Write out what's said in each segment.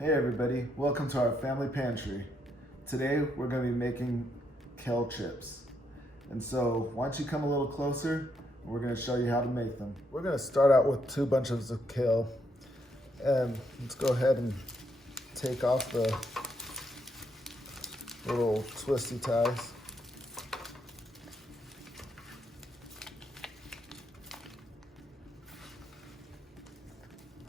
Hey everybody, welcome to our family pantry. Today we're going to be making kale chips. And so why don't you come a little closer and we're going to show you how to make them. We're going to start out with 2 bunches of kale. And let's go ahead and take off the little twisty ties.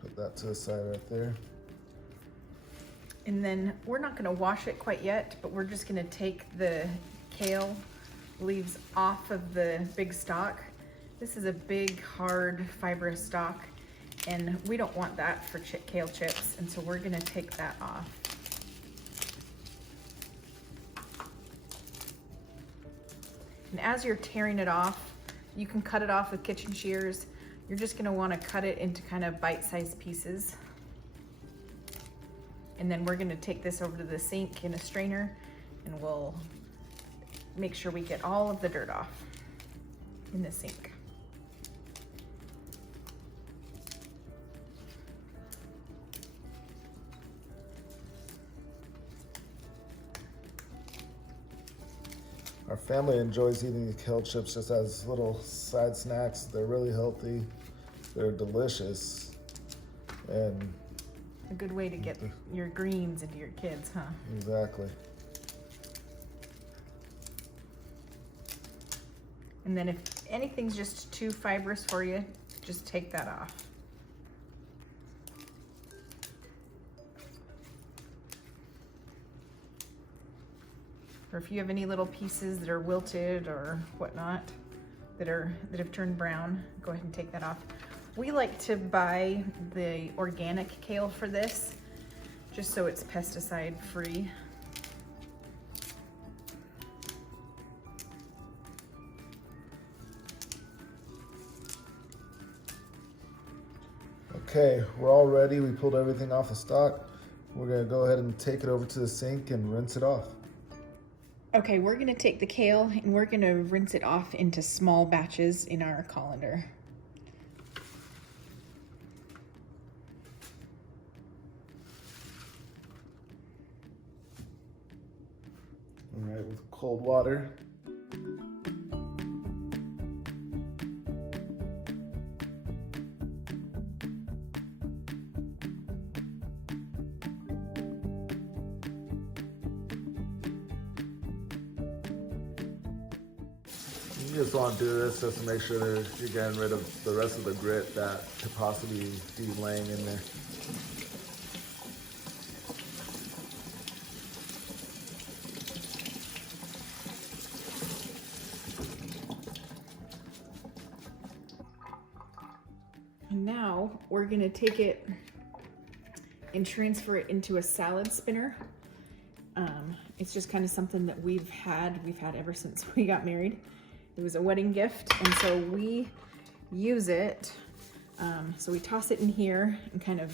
Put that to the side right there. And then we're not gonna wash it quite yet, but we're just gonna take the kale leaves off of the big stalk. This is a big, hard, fibrous stalk, and we don't want that for kale chips, and so we're gonna take that off. And as you're tearing it off, you can cut it off with kitchen shears. You're just gonna wanna cut it into kind of bite-sized pieces. And then we're gonna take this over to the sink in a strainer and we'll make sure we get all of the dirt off in the sink. Our family enjoys eating the kale chips just as little side snacks. They're really healthy, they're delicious, and a good way to get your greens into your kids, huh? Exactly. And then if anything's just too fibrous for you, just take that off. Or if you have any little pieces that are wilted or whatnot that have turned brown, go ahead and take that off. We like to buy the organic kale for this, just so it's pesticide free. Okay, we're all ready. We pulled everything off the stalk. We're gonna go ahead and take it over to the sink and rinse it off. Okay, we're gonna take the kale and we're gonna rinse it off into small batches in our colander. All right, with cold water. You just want to do this just to make sure that you're getting rid of the rest of the grit that could possibly be laying in there. And now we're gonna take it and transfer it into a salad spinner. It's just kind of something that we've had ever since we got married. It was a wedding gift, and so we use it. So we toss it in here and kind of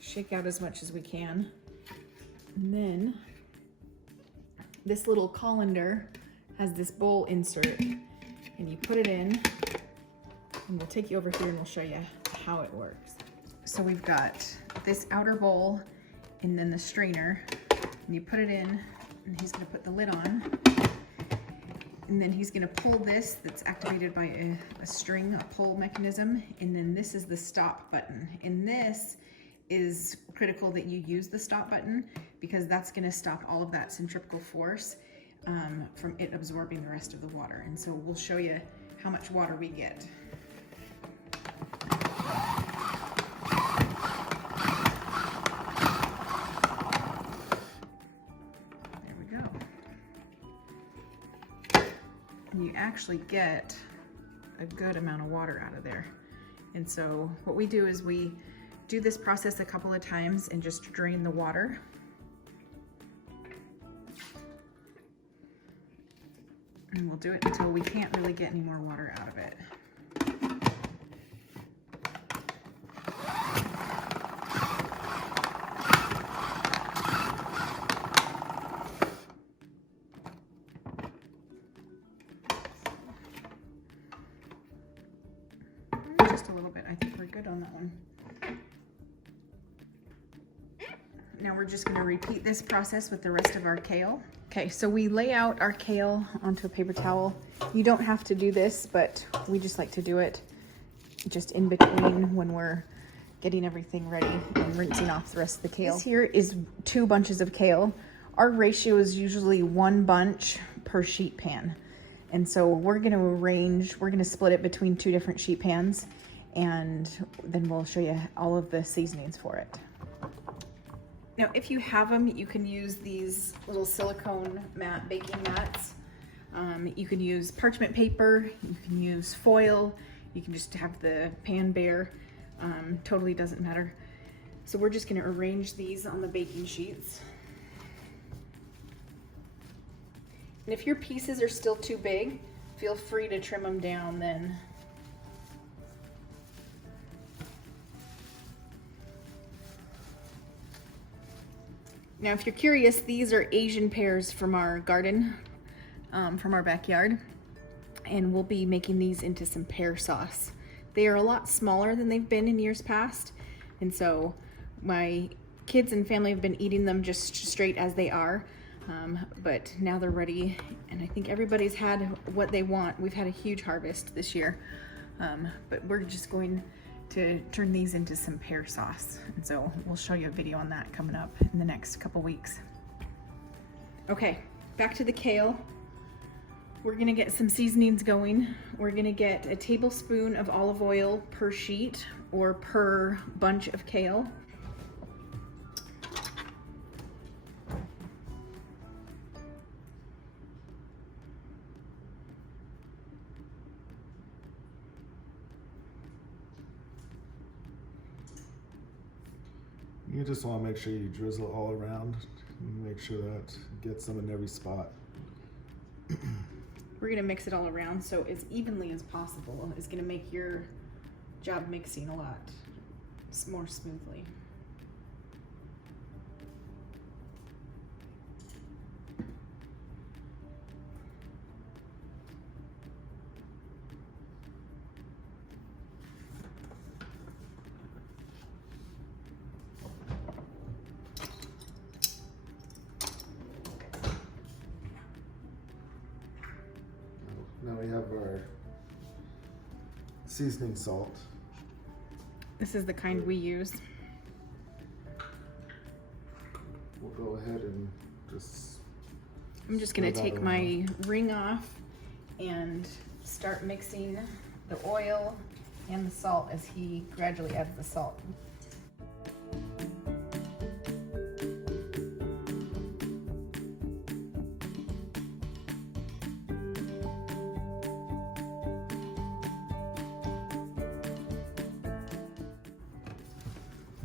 shake out as much as we can. And then this little colander has this bowl insert, and you put it in, and we'll take you over here and we'll show you how it works. So we've got this outer bowl and then the strainer, and you put it in, and he's gonna put the lid on, and then he's gonna pull this that's activated by a string, a pull mechanism, and then this is the stop button. And this is critical that you use the stop button because that's gonna stop all of that centrifugal force from it absorbing the rest of the water. And so we'll show you how much water we get. You actually get a good amount of water out of there. And so what we do is we do this process a couple of times and just drain the water. And we'll do it until we can't really get any more water out of it. Just a little bit. I think we're good on that one. Now we're just gonna repeat this process with the rest of our kale. Okay, so we lay out our kale onto a paper towel. You don't have to do this, but we just like to do it just in between when we're getting everything ready and rinsing off the rest of the kale. This here is 2 bunches of kale. Our ratio is usually 1 bunch per sheet pan. And so we're gonna split it between 2 different sheet pans, and then we'll show you all of the seasonings for it. Now, if you have them, you can use these little silicone baking mats. You can use parchment paper, you can use foil, you can just have the pan bare. Totally doesn't matter. So we're just gonna arrange these on the baking sheets. And if your pieces are still too big, feel free to trim them down then. Now, if you're curious, these are Asian pears from our garden, from our backyard, and we'll be making these into some pear sauce. They are a lot smaller than they've been in years past, and so my kids and family have been eating them just straight as they are, but now they're ready, and I think everybody's had what they want. We've had a huge harvest this year, but we're just going to turn these into some pear sauce. And so we'll show you a video on that coming up in the next couple weeks. Okay, back to the kale. We're gonna get some seasonings going. We're gonna get a tablespoon of olive oil per sheet or per bunch of kale. You just want to make sure you drizzle all around and make sure that gets them in every spot. We're gonna mix it all around so as evenly as possible. It's gonna make your job mixing a lot more smoothly. Now we have our seasoning salt. This is the kind we use. We'll go ahead and just... I'm just gonna take my ring off and start mixing the oil and the salt as he gradually adds the salt.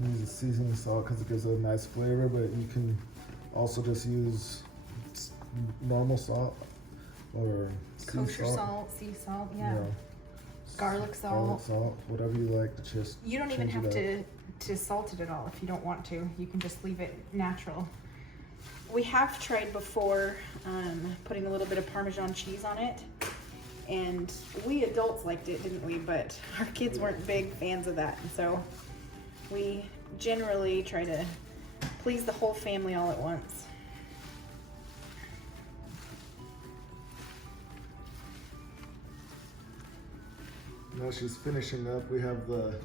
Use the seasoning salt because it gives it a nice flavor, but you can also just use normal salt or Kosher salt, sea salt, yeah. You know, garlic salt. Garlic salt, whatever you like to just. You don't even have to salt it at all if you don't want to. You can just leave it natural. We have tried before putting a little bit of Parmesan cheese on it, and we adults liked it, didn't we? But our kids weren't big fans of that, and so we generally try to please the whole family all at once. Now she's finishing up. We have the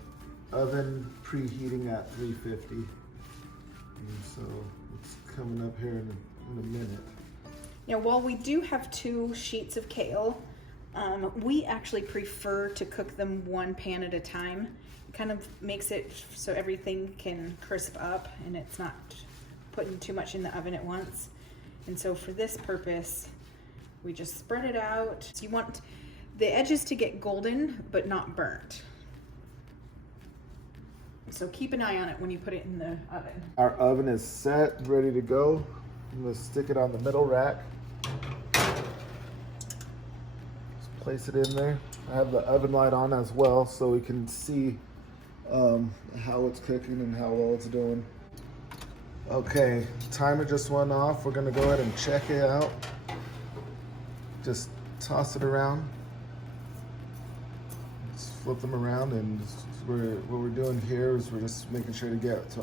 oven preheating at 350. And so it's coming up here in a minute. Now, while we do have 2 sheets of kale, we actually prefer to cook them 1 pan at a time. It kind of makes it so everything can crisp up and it's not putting too much in the oven at once. And so for this purpose, we just spread it out. So you want the edges to get golden, but not burnt. So keep an eye on it when you put it in the oven. Our oven is set, ready to go. I'm gonna stick it on the middle rack. Just place it in there. I have the oven light on as well so we can see how it's cooking and how well it's doing. Okay, timer just went off. We're gonna go ahead and check it out. Just toss it around. It's flip them around, and what we're doing here is we're just making sure to get to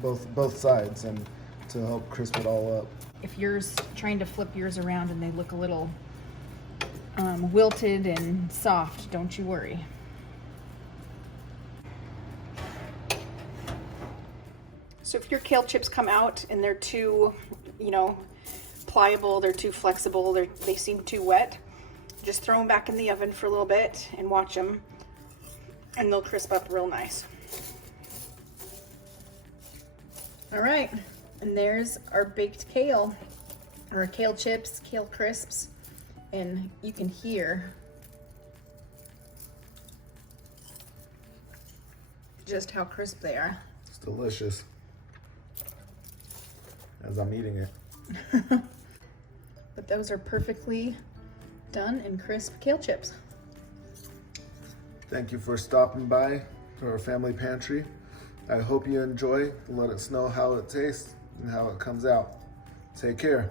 both sides and to help crisp it all up. If you're trying to flip yours around and they look a little wilted and soft, don't you worry. So if your kale chips come out and they're too, pliable, they're too flexible, they seem too wet, just throw them back in the oven for a little bit and watch them, and they'll crisp up real nice. All right, and there's our baked kale, or kale chips, kale crisps, and you can hear just how crisp they are. It's delicious as I'm eating it. But those are perfectly done and crisp kale chips. Thank you for stopping by to our family pantry. I hope you enjoy. Let us know how it tastes and how it comes out. Take care.